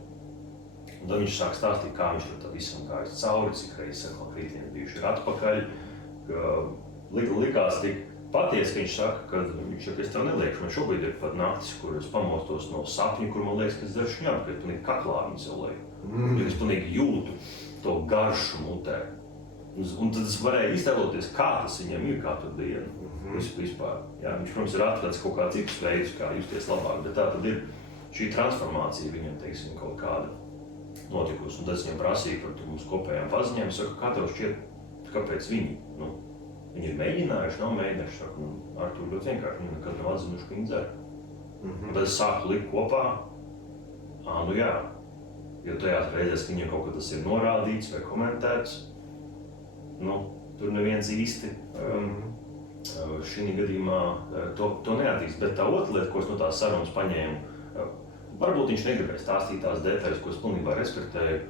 Un tad viņš sāk stāstīt, kā viņš tur visam gājis cauri, cik reizes atkal kritieni bijuši ir atpakaļ. Likās tik patiesi, ka viņš saka, ka viņš saka, es tev neliekšu. Man šobrīd ir pat naktis, kur es pamostos no sapņa, kur man liekas, ka es daru šņāpu, ka es pilnīgi kaklā viņu sev leju. Es pilnīgi jūtu to garšu mutē. Un tad es varēju iztēloties, kā tas viņam ir katru dienu. Vispār. Jā, viņš, protams, ir atradis kaut kā citus veidus, kā justies labāk, bet tā tad ir šī transformācija viņam, teiksim, kaut kāda notikusi. Un tad es viņam prasīju par mūsu kopējām paziņām. Es saku, kā tev šķiet, kāpēc viņi? Viņi ir mēģinājuši, nav mēģinājuši. Saku, Artur, ļoti vienkārši, viņi nekad nav atzinuši, ka viņi dzer. Un tad es sāku likt kopā, jā, jo tajās reizēs, ka viņiem kaut kā tas ir norādīts vai komentēts, tur neviens īsti šī gadījumā to neattīst. Bet tā otra lieta, ko es no tās sarunas paņēmu, varbūt viņš negribēja stāstīt tās detaļas, ko es pilnībā respektēju,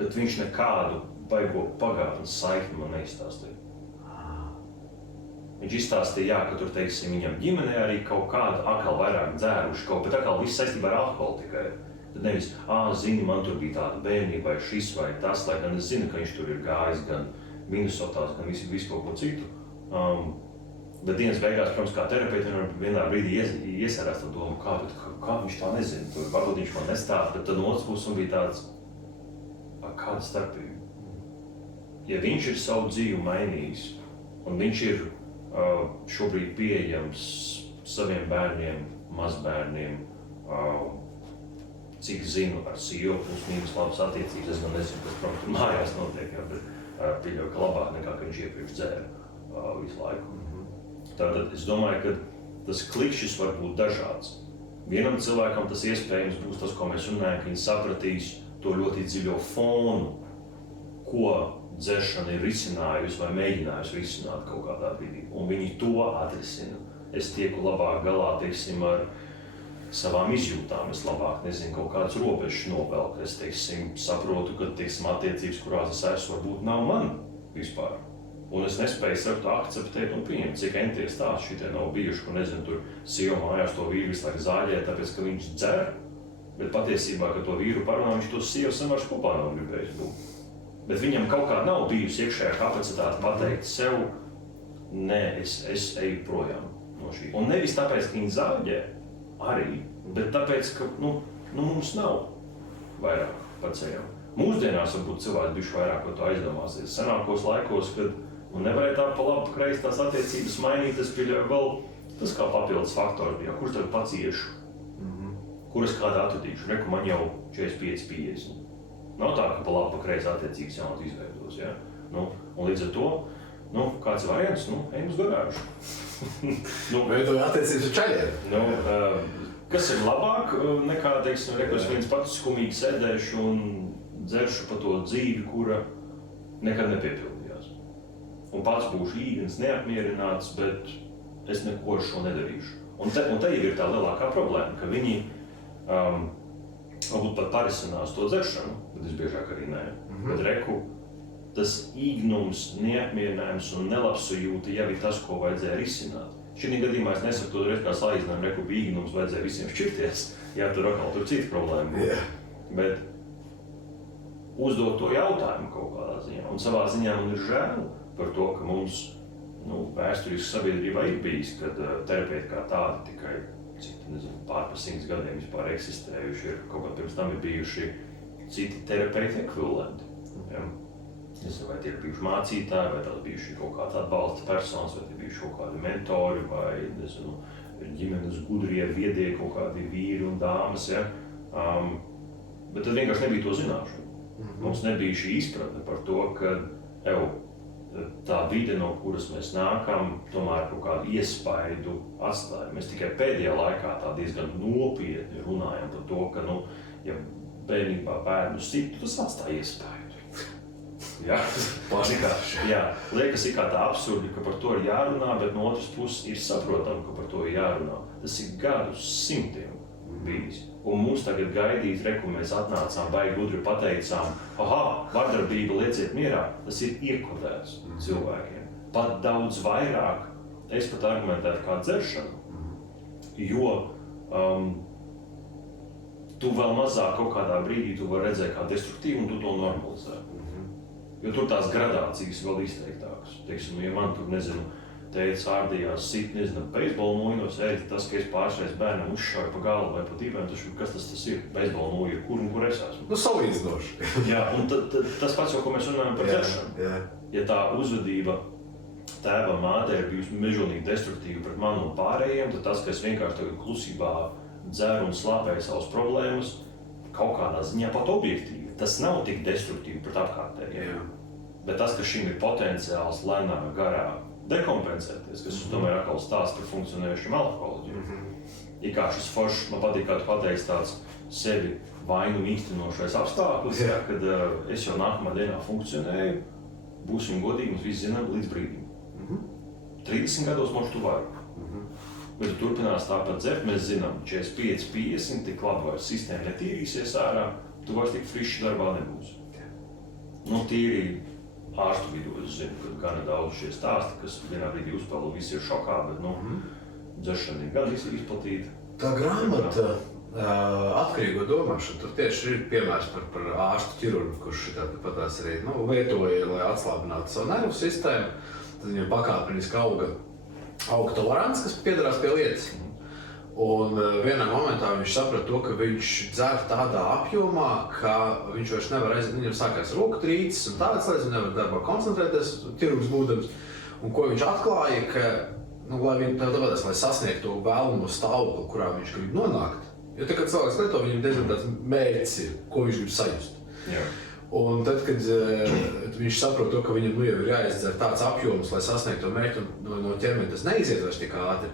bet viņš nekādu baigo pagātnes saikni man neizstāstīja. Viņš izstāstīja, ka tur, teiksim, viņam ģimenē arī kaut kāda atkal vairāk dzēruši kaut, bet atkal viss saistībā ar alkoholu tikai. Tad nevis, zini, man tur bija tāda bērnība vai šis vai tas, lai gan es zinu, ka viņš tur ir gājis gan Minnesotās, gan visu kaut ko citu. Bet dienas beigās, protams, kā terapeitam vienā brīdī iesērās tā doma, kā viņš tā nezina. Tur varbūt viņš man nestāsta, bet tad no otras puses bija tāds, kāda starpība. Ja viņš ir savu dzīvi mainījis, un viņš ir šobrīd pieejams saviem bērniem, mazbērniem, cik zinu ar sievu, plus mīnus labas attiecības, es gan nezinu, kas, protams, mājās notiek, bet pieļauju, ka labāk nekā, ka viņš iepriekš dzēra visu laiku. Tātad es domāju, ka tas klikšķis var būt dažāds. Vienam cilvēkam tas iespējams būs tas, ko mēs runājam, ka viņi sapratīs to ļoti dziļo fonu, ko dzeršana ir risinājusi vai mēģinājusi risināt kaut kādā brīdī, un viņi to atrisina. Es tieku labāk galā, teiksim, ar savām izjūtām vislabāk, nezinu, kaut kādas robežas novelk. Es, teiksim, saprotu, ka, teiksim, attiecības, kurās es esmu, varbūt nav man vispār. Un es nespēju sev to akceptēt un pieņemt, cik enties tāds šitie nav bijuši, kur, nezinu, tur sieva mājās to vīru visu laiku zāļē, tāpēc, ka viņš dzer, bet patiesībā, ka to vīru parunā, viņš to sievu samērš kopā nav gribējis būt. Bet viņam kaut kā nav bijusi iekšējā kapacitāte pateikt sev, nē, es eju projām no šī. Un nevis tāpēc, ka viņi zāļē arī, bet tāpēc, ka, mums nav vairāk par ceļam. Mūsdienās varbūt cilvēki bijuši vairāk, ko to aizdomāsies. Senākos laikos, kad nevarēja tā pa labu, pa kreisi tās attiecības mainīt, es pieļauju vēl tas kā papildus faktors bija, kurš tagad pats iešu, kur es kādu atradīšu, reku man jau 45-50. Nav tā, ka pa labu, pa kreisi attiecības jaunat izveidos, ja? Un līdz ar to, kāds variants, ejam uz garāžu. Veidoja attiecības ar čaļiem. Kas ir labāk nekā, teiksim, reku es viens pats skumīgi sēdēšu un dzeršu pa to dzīvi, kura nekad nepiepildījās. Un pats būšu īgens, neapmierināts, bet es neko ar šo nedarīšu. Un te jau ir tā lielākā problēma, ka viņi varbūt pat parisinās to dzeršanu, bet visbiežāk arī nē. Bet reku, tas īgnums, neapmierinājums un nelabsajūta jau ir tas, ko vajadzēja risināt. Šī gadījumā es nesaku to reiz kā salīdzinājumu, reku īgnums vajadzēja visiem šķirties, jā, tur atkal tur cita problēma. Bet uzdot to jautājumu kaut kādā ziņā. Un savā ziņā man ir žēl par to, ka mums vēsturiski sabiedrībā ir bijis, kad terapeiti kā tādi tikai pār par 100 gadiem vispār eksistējuši, ir kaut kā pirms tam ir bijuši citi terapeiti ekvivalenti. Ja? Nezinu, vai tie ir bijuši mācītāji, vai tās bijuši kaut kāds atbalsta personas, vai tie bijuši kaut kādi mentori, vai, nezinu, ģimenes gudrie, viedie kaut kādi vīri un dāmas, ja? Bet tad vienkārši nebija to zināšanu. Mums nebija šī izpratne par to, ka tā vide, no kuras mēs nākam, tomēr kaut kādu iespaidu atstāja. Mēs tikai pēdējā laikā tā diezgan nopietni runājam par to, ka, ja bērnībā bērnu situ, tas atstāja iespaidu. Jā, liekas ir kā tā absurdi, ka par to ir jārunā, bet no otras puses ir saprotami, ka par to ir jārunā. Tas ir gadus simtiem bijis. Un mums tagad gaidīt, reku mēs atnācām, baigi gudri pateicām, vardarbība, lieciet mierā, tas ir iekodēts cilvēkiem. Pat daudz vairāk, es pat argumentētu kā dzeršanu, jo tu vēl mazāk kaut kādā brīdī tu vari redzēt kā destruktīvu un tu to normalizē. Jo tur tās gradācijas vēl izteiktākas. Teiksim, ja man tur, nezinu, tētis ārdījās sit, nezinu, beisbola nūjos, tas, ka es pāršreiz bērnam uzšauju pa galvu vai pa tīpēm, kas tas ir? Beisbola nūja ir kur un kur es esmu? Salīdzinoši. Jā, un tas pats jau, ko mēs runājam par dzeršanu. Ja tā uzvedība tēva māte ir bijusi mežonīgi destruktīva pret mani un pārējiem, tad tas, ka es vienkārši tagad klusībā dzeru un slāpēju savas problēmas, kaut kādā ziņā pat objektīvi. Tas nav tik destruktīvi pret apkārtējiem. Bet tas, ka šim ir potenciāls lēnā garā dekompensēties, kas tomēr atkal stāsta par funkcionējušiem alkoholiķiem. Ir kā šis foršs, man patīk, kā tu pateiksi tāds sevi vainu īstenošais apstākļus, kad es jau nākamā dienā funkcionēju, būsim godīgi, mums visi zinām līdz brīdim. 30 gados mums tu vari. Bet tu turpinās tāpat dzert, mēs zinām, 45-50, tik labi vairs sistēma netīrīsies ārā, tu vairs tik frišs darbā nebūsi. Tīri ārstu vidū es zinu, ka gana daudz šie stāsti, kas vienā brīdī uzpeld, visi ir šokā, bet dzeršana ir gan izplatīta. Tā grāmata atkarīgo domāšanu, tur tieši ir piemērs par ārstu ķirurgu, kurš tāpatās arī lietoja, lai atslābinātu savu nervu sistēmu. Tad viņam pakāpeniski auga tolerants, kas piedarās pie lietas. Un vienā momentā viņš saprata to, ka viņš dzer tādā apjomā, ka viņš vairs nevar aiziet, viņam sākās roku trīces un tādas lietas, viņš nevar darbā koncentrēties, ķirurgs būdams. Un ko viņš atklāja, ka, lai sasniegtu to vēlamo stāvokli, kurā viņš grib nonākt, jo tā, kad cilvēks lieto, viņam diezgan tāds mērķis ir, ko viņš grib sajust. Jā. Un tad, kad viņš saprot to, ka viņam jau ir jāizdzer tāds apjoms, lai sasniegtu to mērķi, un no ķermeņa tas neiziet vairs tik ātri,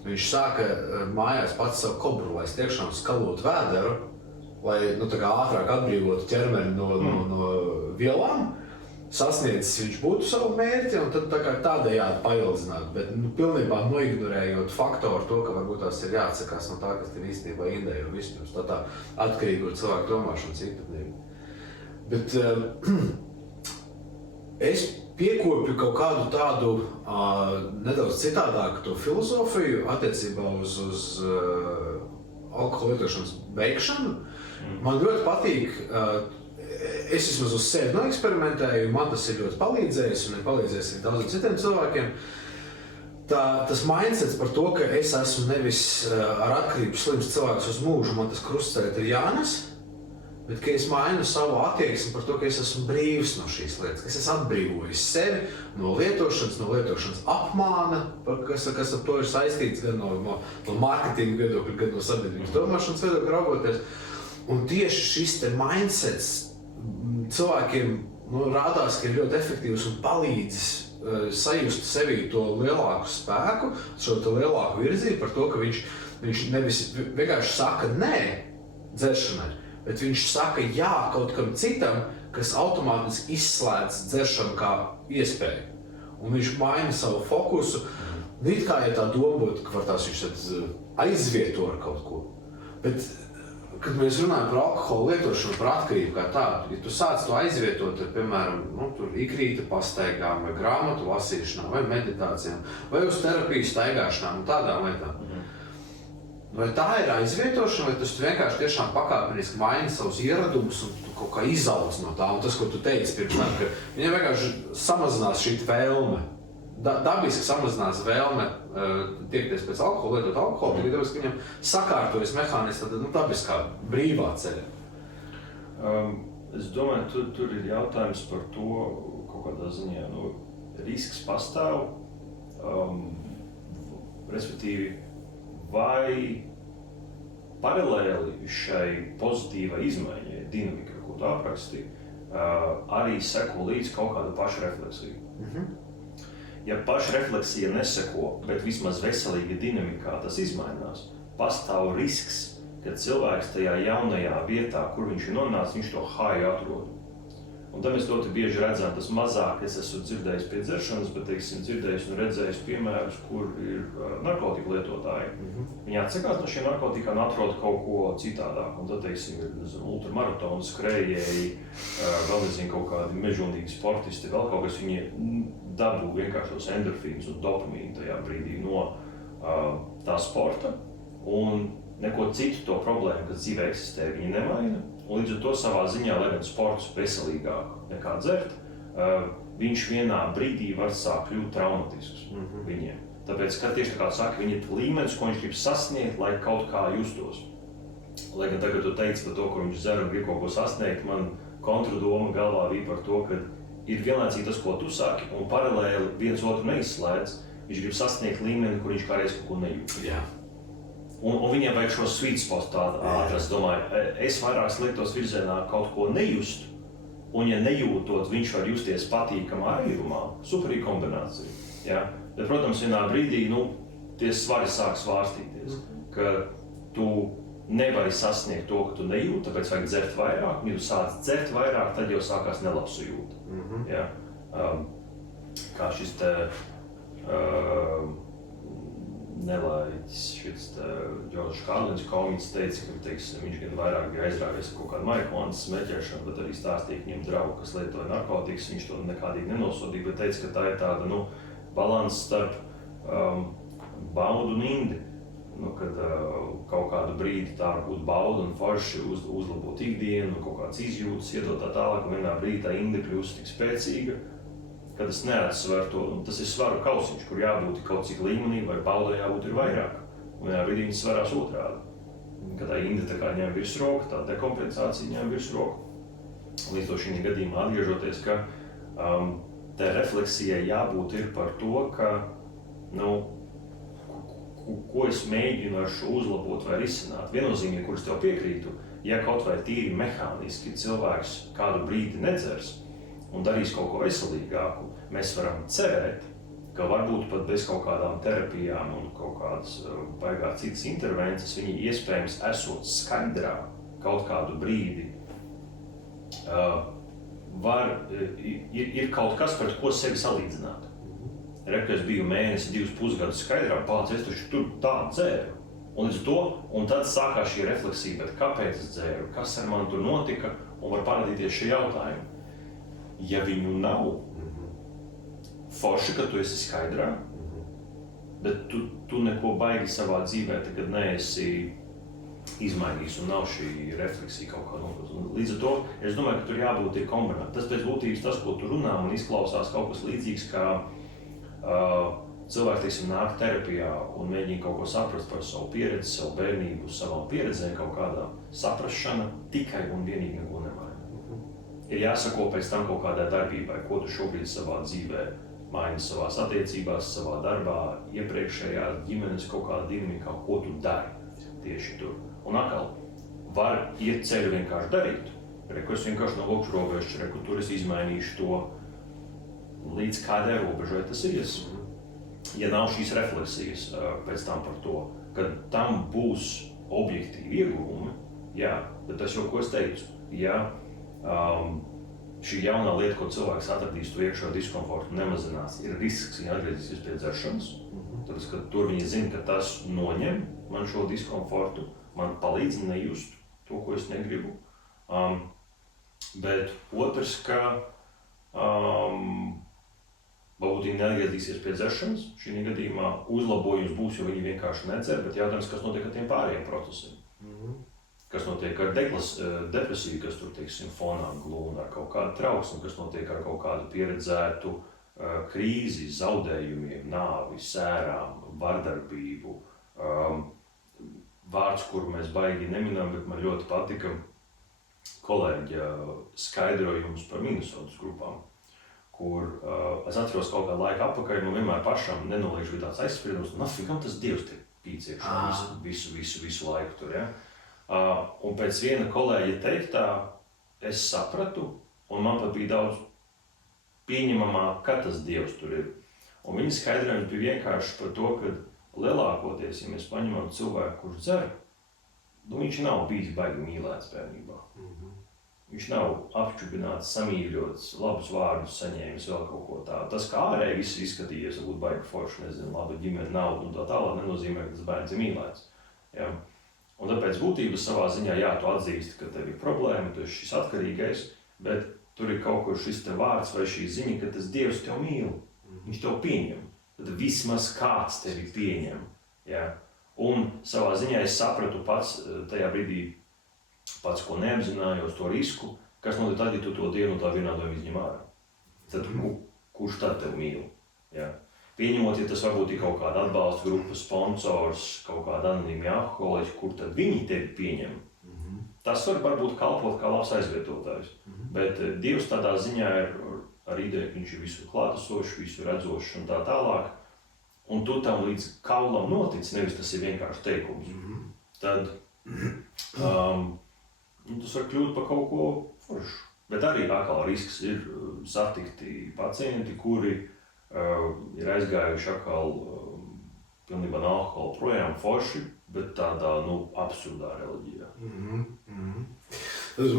viņš sāka mājās pats savu kobru, lai tiešām skalot vēderu, lai ātrāk atbrīvotu ķermeni no vielām. sasniedzis viņš būtu savu mērķi, un tad tādējādi paildzināt, bet pilnībā noignorējot faktoru to, ka varbūt tās ir jāatsakās no tā, kas ir īstenībā indēja un vispirms, tā atkarīgi no cilvēku domāšanas īpatnību. Bet es piekopju kaut kādu tādu nedaudz citādāku to filozofiju attiecībā uz alkohola lietošanas beigšanu. Man ļoti patīk, es vismaz uz sevi noeksperimentēju, man tas ir ļoti palīdzējis un ir palīdzējis arī daudziem citiem cilvēkiem. Tas mindsets par to, ka es esmu nevis ar atkarību slims cilvēks uz mūžu, man tas krustceļš ir jānes, bet ka es mainu savu attieksmi par to, ka es esmu brīvs no šīs lietas, ka es esmu atbrīvojis sevi no lietošanas apmāna, kas ar to ir saistīts gan no marketinga viedokļa, gan no sabiedrības domāšanas viedokļa raugoties. Un tieši šis te mindsets cilvēkiem rādās, ka ir ļoti efektīvs un palīdzis sajust sevī to lielāku spēku, šo lielāku virzību par to, ka viņš nevis vienkārši saka nē dzeršanai, bet viņš saka jā kaut kam citam, kas automātiski izslēdz dzeršanu kā iespēju. Un viņš maina savu fokusu, it kā ja tā doma būtu, ka var tās viņš aizvieto ar kaut ko. Bet kad mēs runājam par alkohola lietošanu, par atkarību kā tādu, ja tu sāc to aizvietot ar, piemēram, ikrīta pastaigām, vai grāmatu lasīšanām, vai meditācijām, vai uz terapiju staigāšanām un tādām lietām. Vai tā ir aizvietošana, vai tas tu vienkārši tiešām pakāpeniski maini savus ieradumus un tu kaut kā izaugs no tā, un tas, ko tu teici pirms tam, ka viņam vienkārši samazinās šī vēlme. Dabiski samazinās vēlme tiekties pēc alkohola, lietot alkoholu, tikai dabiski viņam sakārtojas mehānisms, tad dabiskā brīvā ceļa. Es domāju, tur ir jautājums par to, kaut kādā ziņā, risks pastāv, respektīvi, vai paralēli šai pozitīvai izmaiņai, dinamika, ko tu aprakstīji, arī seko līdz kaut kādu pašrefleksiju. Ja pašrefleksija neseko, bet vismaz veselīga dinamikā tas izmainās, pastāv risks, ka cilvēks tajā jaunajā vietā, kur viņš ir nonācis, viņš to haju atrod. Un tad mēs ļoti bieži redzam, tas mazāk es esmu dzirdējis pie dzeršanas, bet, teiksim, dzirdējis un redzējis piemērus, kur ir narkotiku lietotāji. Viņi atsakās no šiem narkotikām un atrod kaut ko citādāk. Un tad, teiksim, ir ultramaratonu skrējēji, vēl nezinu, kaut kādi mežonīgi sportisti, vēl kaut kas, viņi dabū vienkārši tos endorfīnus un dopamīnu tajā brīdī no tā sporta. Un neko citu to problēmu, kas dzīvē eksistē, viņi nemaina. Un līdz ar to savā ziņā, lai gan sports veselīgāk nekā dzert, viņš vienā brīdī var sākt kļūt traumatisks viņiem. Tāpēc, ka tieši tā kā saka, viņi ir līmenis, ko viņš grib sasniegt, lai kaut kā justos. Lai gan tagad tu teici par to, ko viņš dzer un grib kaut ko sasniegt, man kontradoma galvā bija par to, ka ir vienlaicīgi tas, ko tu saki, un paralēli viens otru neizslēdz, viņš grib sasniegt līmeni, kur viņš kādreiz kaut ko nejūt. Jā. Un viņiem vajag šo sweet spot tādu atrast, domāju, es vairāk lietos virzienā kaut ko nejust, un ja nejūtot, viņš var justies patīkamā airumā, superīga kombinācija. Ja? Bet, protams, vienā brīdī, tie svari sāk svārstīties, ka tu nevari sasniegt to, ka tu nejūti, tāpēc vajag dzert vairāk, un ja tu sāc dzert vairāk, tad jau sākās nelabsajūta. Ja? Kā šis te nelaiķis, šis Džordžs Karlins komiķis teica, ka viņš gan vairāk bija aizrāvies ar kaut kādu marihuānas smēķēšanu, bet arī stāstīja, ka viņam draugu, kas lietoja narkotikas, viņš to nekādīgi nenosodīja, bet teica, ka tā ir tāda balanss starp baudu un indi. Kad kaut kādu brīdi tā var būt bauda un forši uzlabot ikdienu, kaut kāds izjūtas, iedot tā tālāk, un vienā brīdī tā indi kļūst tik spēcīga, kad es neatsveru to, un tas ir svaru kausiņš, kur jābūt kaut cik līmenī, vai baudai jābūt ir vairāk. Un vienā brīdī viņas svarās otrādi. Kad tā inde tā kā ņem virsroku, tā dekompensācija ņem virsroku. Līdz to šī gadījumā atgriežoties, ka tā refleksijai jābūt ir par to, ka, ko es mēģinu ar šo uzlabot vai risināt. Viennozīmīgi, kurus tev piekrītu, ja kaut vai tīri mehāniski cilvēks kādu brīdi nedzers un darīs kaut ko veselīgāku, mēs varam cerēt, ka varbūt pat bez kaut kādām terapijām un kaut kādas baigā citas intervences viņi iespējams esot skaidrā kaut kādu brīdi ir kaut kas, pret ko sevi salīdzināt. Ka es biju mēnesi, 2 pusgadus skaidrā, es taču tur tā dzēru. Un tad sākās šī refleksija, bet kāpēc es dzēru, kas ar mani tur notika, un var parādīties šie jautājumi. Ja viņu nav, forši, ka tu esi skaidrā, bet tu neko baigi savā dzīvē tagad neesi izmainījis un nav šī refleksija kaut kā notikusi. Līdz ar to es domāju, ka tur jābūt ir kombinēt. Tas pēc būtības tas, ko tu runā, man izklausās kaut kas līdzīgs, kā cilvēki, teiksim, nāk terapijā un mēģina kaut ko saprast par savu pieredzi, savu bērnību, savām pieredzēm kaut kādā. Saprašana tikai un vienīgi neko nemaina. Ir jāsako pēc tam kaut kādai darbībai, ko tu šobrīd savā dzīvē maini savās attiecībās, savā darbā, iepriekšējā ģimenes kaut kādā dinamikā, ko tu dari tieši tur. Un atkal, var iet ceļu vienkārši darīt. Reku es vienkārši novilkšu robežu, reku tur es izmainīšu to, līdz kādai robežai tas ies. Ja nav šīs refleksijas pēc tam par to, ka tam būs objektīvi ieguvumi, jā, bet tas jau, ko es teicu, ja šī jaunā lieta, ko cilvēks atradīs to iekšā diskomfortu nemazinās, ir risks viņa atgriezīsies pie dzeršanas, tāpēc, ka tur viņi zina, ka tas noņem man šo diskomfortu, man palīdz nejust to, ko es negribu. Bet otrs, ka varbūt viņi neatgriezīsies pie dzeršanas, šī gadījumā uzlabojums būs, jo viņi vienkārši nedzer, bet jautājums, kas notiek ar tiem pārējiem procesiem. Kas notiek ar depresiju, kas tur, teiksim, fonā glūna, ar kaut kādu trauksmi, kas notiek ar kaut kādu pieredzētu krīzi, zaudējumiem, nāvi, sērām, vardarbību. Vārds, kuru mēs baigi neminam, bet man ļoti patika kolēģa skaidrojums par Minnesotas grupām, kur es atceros kaut kādu laiku atpakaļ, man vienmēr pašam nenoliekšu bija tāds aizspriedums, nafigam tas Dievs te pīc iekšā visu laiku tur, ja? Un pēc viena kolēģa teiktā es sapratu, un man pat bija daudz pieņemamāk, ka tas Dievs tur ir. Un viņa skaidrojums bija vienkārši par to, ka lielākoties, ja mēs paņemam cilvēku, kurš dzer, viņš nav bijis baigi mīlēts bērnībā. Viņš nav apčubināts, samīļots, labus vārdus saņēmis, vēl kaut ko tādu. Tas, kā ārēji viss izskatījies, varbūt baigi forši, nezinu, laba ģimene, nauda un tā tālāk, nenozīmē, ka tas bērns ir mīlēts. Ja? Un tāpēc būtības savā ziņā, jā, tu atzīsti, ka tev ir problēma, tu esi šis atkarīgais, bet tur ir kaut kur šis te vārds vai šī ziņa, ka tas Dievs tev mīl, viņš tev pieņem. Tad vismaz kāds tevi pieņem. Ja? Un savā ziņā es sapratu pats tajā brīdī, pats, ko neapzinājos, to risku, kas notiek tad, ja tu to dienu tā vienādojumu izņem ārā. Tad kurš tad tev mīl? Ja? Pieņemot, ja tas varbūt ir kaut kāda atbalsta grupa, sponsors, kaut kāda anonīmi alkoholiķi, kur tad viņi tevi pieņem. Tas var varbūt kalpot kā labs aizvietotājs. Bet Dievs tādā ziņā ir ar ideju, ka viņš ir visur klātesošs, visur redzošs un tā tālāk. Un tu tam līdz kaulam notic, nevis tas ir vienkārši teikums. Tad tas var kļūt par kaut ko foršu. Bet arī atkal risks ir satikti pacienti, kuri ir aizgājuši atkal pilnībā no alkohola projām forši, bet tādā, absurdā reliģijā. Tas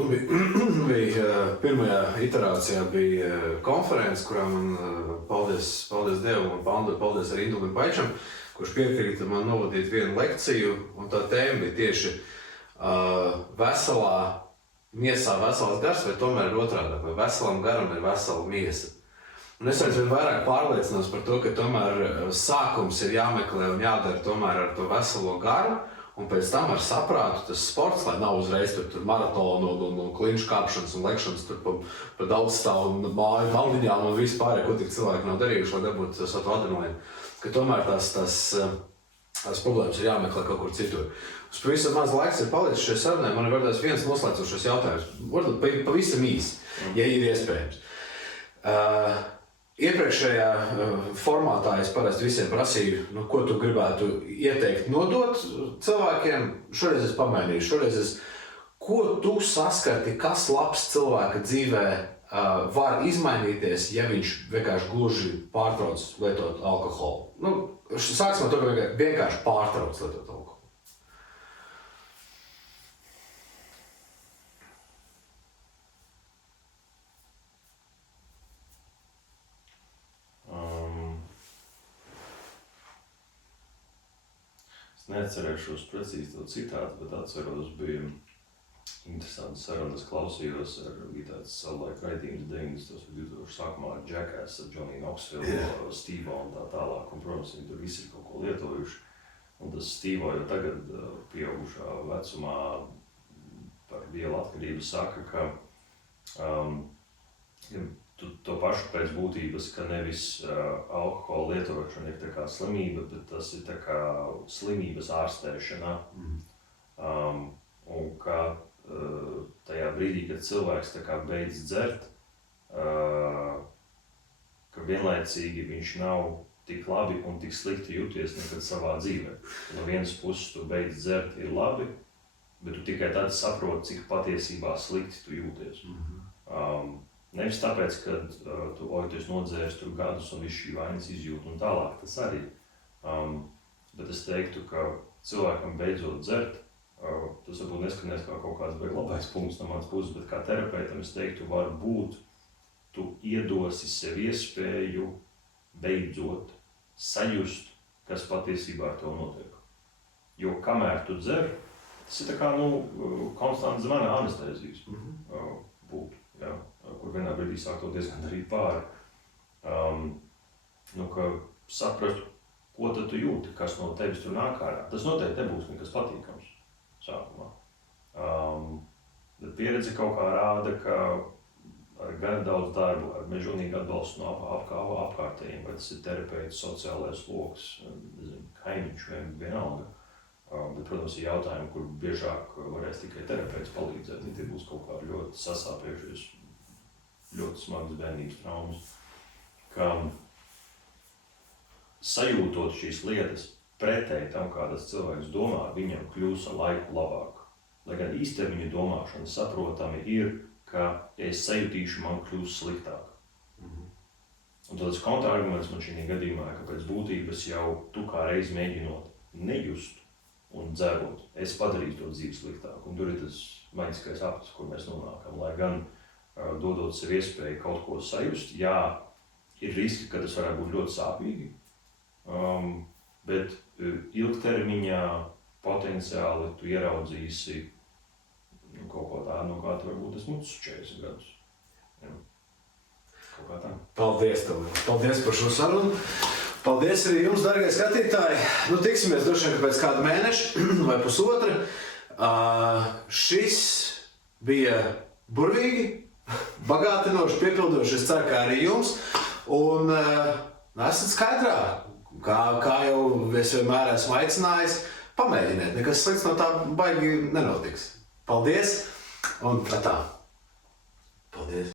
bija pirmajā iterācijā bija konference, kurā man paldies Dievam un paldies arī Indulim Paičam, kurš piekrita man novadīt vienu lekciju, un tā tēma bija tieši veselā miesā vesels gars, vai tomēr ir otrādi, vai veselam garam ir vesela miesa. Un es aizvien vairāk pārliecinos par to, ka tomēr sākums ir jāmeklē un jādara tomēr ar to veselo garu, un pēc tam ar saprātu tas sports, lai nav uzreiz tur maratonu un klinšu kāpšanas un lekšanas tur pa daudzstāvu māju malniņām un vispār, ko tik cilvēki nav darījuši, lai dabūtu tas adrenalīnu. Ka tomēr tās problēmas ir jāmeklē kaut kur citur. Uz pavisam maz laiks ir palicis šai sarunai, man ir vardās viens noslēdzošais jautājums. Varbūt pavisam īsi, ja ir iespējams. Iepriekšējā formātā es parasti visiem prasīju, ko tu gribētu ieteikt nodot cilvēkiem. Šoreiz es pamainīšu. Ko tu saskati, kas labs cilvēka dzīvē var izmainīties, ja viņš vienkārši gluži pārtrauc lietot alkoholu? Sāksim ar to, ka vienkārši pārtrauc lietot alkoholu. Es neatcerēšos precīzi to citātu, bet atceros, bija interesanti sarunas, klausījos ar tāds savulaik raidījums 90. sākumā ar Jackass, ar Johnny Knoxville, Steve un tā tālāk, un, protams, viņi tur visi ir kaut ko lietojuši. Un tas Steve jau tagad pieaugušā vecumā par vielu atkarību saka, ka tu to pašu pēc būtības, ka nevis alkohola lietošana ir tā kā slimība, bet tas ir tā kā slimības ārstēšana. Un ka tajā brīdī, kad cilvēks tā kā beidz dzert, ka vienlaicīgi viņš nav tik labi un tik slikti jūties nekad savā dzīvē. No vienas puses tu beidz dzert ir labi, bet tu tikai tad saproti, cik patiesībā slikti tu jūties. Nevis tāpēc, ka tu esi nodzēris tur gadus un viss šī vainas izjūt un tālāk, tas arī. Bet es teiktu, ka cilvēkam beidzot dzert, tas varbūt neskanēs kā kaut kāds labais punkts no manas puses, bet kā terapeitam es teiktu, varbūt tu iedosi sev iespēju beidzot sajust, kas patiesībā ar tev notiek. Jo kamēr tu dzer, tas ir tā kā, konstants zvana anestēzijas būtu, jā, kur vienā brīdī sāk to diezgan darīt pāri. Ka saprast, ko tad tu jūti, kas no tevis tur nāk ārā. Tas noteikti nebūs nekas patīkams sākumā. Bet pieredze kaut kā rāda, ka ar gan daudz darbu, ar mežonīgu atbalstu no apkārtējiem, vai tas ir terapeits, sociālais loks, kaimiņš vienalga. Bet, protams, ir jautājumi, kur biežāk varēs tikai terapeits palīdzēt, ja tie būs kaut kā ļoti sasāpējušies, ļoti smagas bērnības traumas. Ka sajūtot šīs lietas pretēji tam, kā tas cilvēks domā, viņam kļūs ar laiku labāk. Lai gan īstermiņa domāšana saprotami ir, ka, ja es sajutīšu, man kļūs sliktāk. Un tad tas kontrarguments man šī gadījumā, ka pēc būtības jau tu kā reiz mēģinot nejust un dzerot, es padarīju to dzīvi sliktāk. Un tur ir tas maģiskais aplis, kur mēs nonākam. Lai gan dodot sev iespēju kaut ko sajust, jā, ir riski, ka tas varētu būt ļoti sāpīgi, bet ilgtermiņā potenciāli tu ieraudzīsi kaut ko tādu, no kā tu varbūt esi mucis 40 gadus. Jā. Kaut kā tā. Paldies tev! Paldies par šo sarunu! Paldies arī jums, darbie skatītāji! Tiksimies droši vien pēc kāda mēneša vai pusotra. Šis bija burvīgi, bagātinoši, piepildoši, es ceru, ka arī jums. Un esat skaidrā, kā jau es vienmēr esmu aicinājis, pamēģiniet, nekas slikts no tā baigi nenotiks. Paldies un tā! Paldies!